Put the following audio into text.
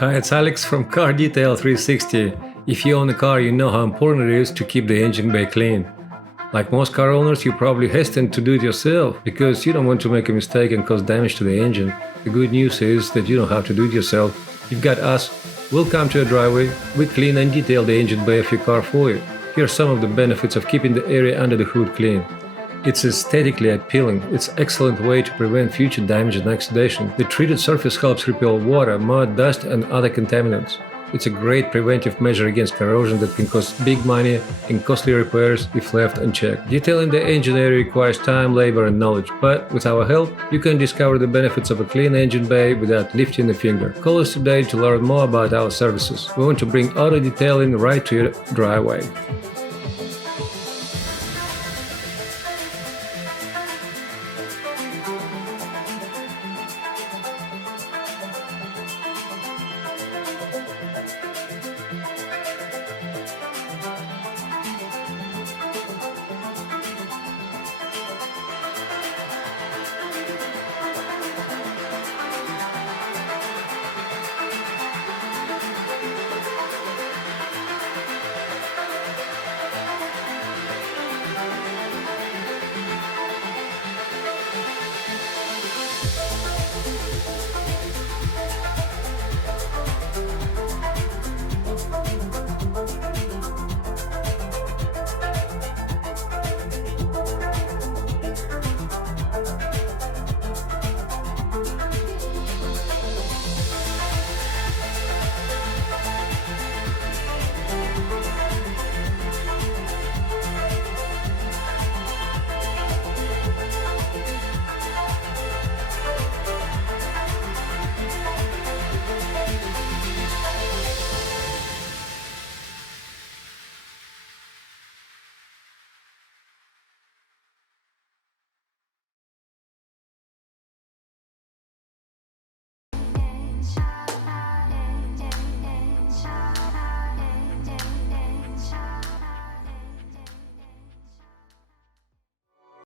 Hi, it's Alex from Car Detail 360. If you own a car, you know how important it is to keep the engine bay clean. Like most car owners, you probably hesitant to do it yourself because you don't want to make a mistake and cause damage to the engine. The good news is that you don't have to do it yourself. You've got us. We'll come to your driveway, we clean and detail the engine bay of your car for you. Here are some of the benefits of keeping the area under the hood clean. It's aesthetically appealing. It's an excellent way to prevent future damage and oxidation. The treated surface helps repel water, mud, dust, and other contaminants. It's a great preventive measure against corrosion that can cost big money in costly repairs if left unchecked. Detailing the engine area requires time, labor, and knowledge, but with our help, you can discover the benefits of a clean engine bay without lifting a finger. Call us today to learn more about our services. We want to bring auto detailing right to your driveway.